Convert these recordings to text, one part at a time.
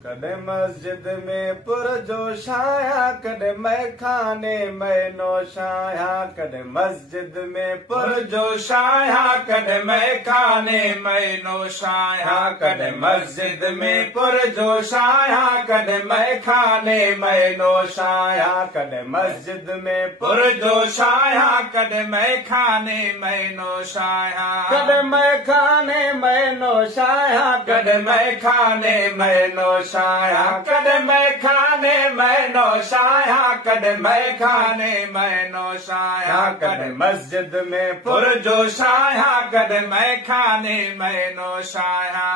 कदे मस्जिद में पुरजोश आया, कदे मैखाने में नोश आया। कदे मस्जिद में पुरजोश आया, कदे मैखाने में नोश आया। कदे मस्जिद में पुरजोश आया, कदे मैखाने में नोश आया। कदे मस्जिद में पुरजोश आया, कदे मैखाने में नोश आया। कदे मैखाने में नोश आया, कदे मैखाने में नोश आया। कदे मैखाने में नोश आया, कदे मैखाने में नोश आया। कदे मस्जिद में पुरजोश आया, कदे मैखाने में नोश आया।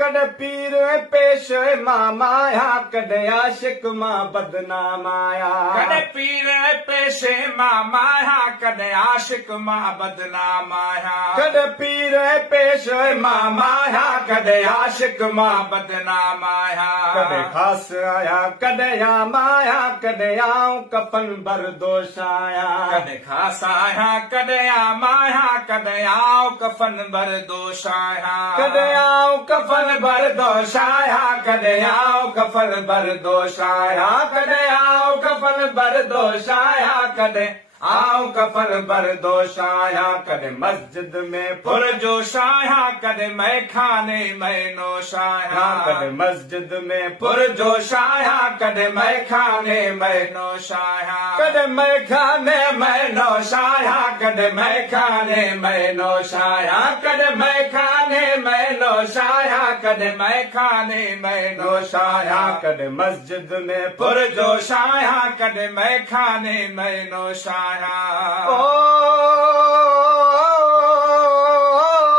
कदे पीर पेश माम आया, कदे आशिक मां बदनाम आया। कदे पीर पेश माम आया, कदे आशिक मां बदनाम आया। कदे पीर पेश माम आया, कदे आशिक मां बदनाम आया। कदे खास आया, कदे आम आया, कदे आऊं कफन बरदोश आया। कदे खास आया, कदे आम आया, कदे आऊं कफन बरदोश आया। कदे आऊं कफन बरदोश आया, कदे आऊं कफन बरदोश आया। कदे आऊं कफन बरदोश आया, कदे आऊं कफन बरदोश आया। कदे मस्जिद में पुरजोश आया, कदे मैखाने में नोश आया। कदे मस्जिद में पुरजोश आया, कदे मैखाने में नोश आया। कदे मैखाने में नोश आया, कदे मैखाने में नोश आया। कदे मैखाने में नोश आया, कदे मैखाने में नोश आया। कदे मस्जिद में पुरजोश आया, कदे मैखाने में नोश आया।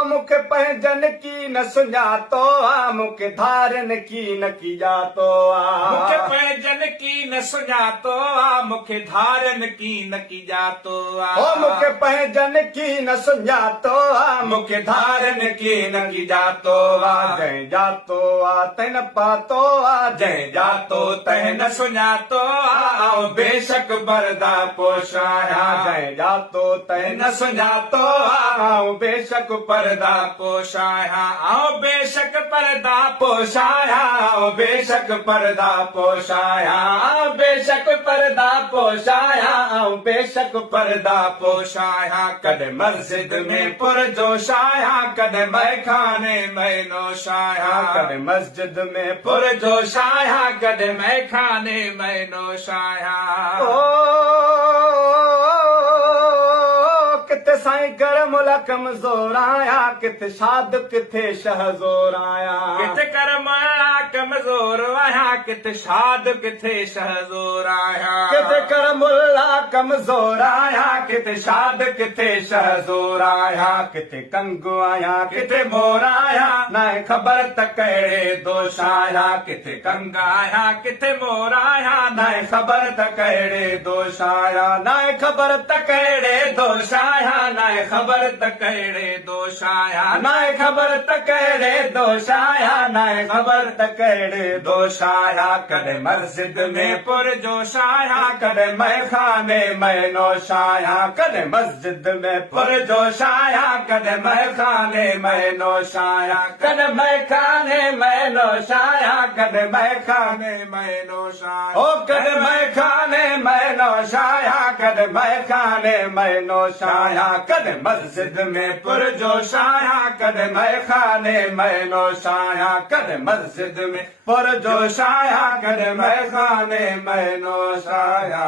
मुख पंहिंजन की न सुञातो आ, मुख धारन की न किया तो आ। मुख पंहिंजन की न सुञातो आ, मुख धारन की न किया तो आ। मुख पंहिंजन की न सुञातो आ, मुख धारन की न किया तो आ। जंहिं जातो आ तैन पातो आ, जंहिं जातो तैन सुञातो आ। बेशक बरदा पोश आया, जंहिं जातो तैन सुञातो आ। बेशक परदा पोश आया, बेशक परदा पोश आया। बेशक परदा पोश आया, बेशक परदा पोश आया। बेशक परदा पोश आया। कदे मस्जिद में पुरजोश आया, कदे मैखाने में नोश आया। कदे मस्जिद में पुरजोश आया, कदे मैखाने में नोश आया। किथे साईं कर मुला कमजोर आया, किथे शाद किथे शहजोर आया। किथे कर मुला कमजोर आया, किथे शाद किथे शहजोर आया। किथे कर मुला कमजोर आया, किथे शाद किथे शहजोर आया। किथे कंगु आया, किथे मोर आया, न खबर त कहिड़े दोष आया। किथे कंग आया, किथे मोर आया, न खबर त कहिड़े दोष आया। न खबर त कहिड़े दोष आया, न खबर त कहिड़े दोष आया। न खबर त कहिड़े दोष आया, न खबर त कहिड़े दोष आया। कदे मस्जिद में पुरजोश आया, कदे मैखाने में नोश आया। कदे मस्जिद में पुरजोश आया, कदे मैखाने में नोश आया। कदे मैखाने में नोश आया, कदे मैखाने में नोश आया। कदे मैखाने में नोश आया, कदे मैखाने में नोश आया। कदे मस्जिद में पुरजोश आया, कदे मैखाने में नोश आया। कदे मस्जिद में पुरजोश आया, कदे मैखाने में नोश आया।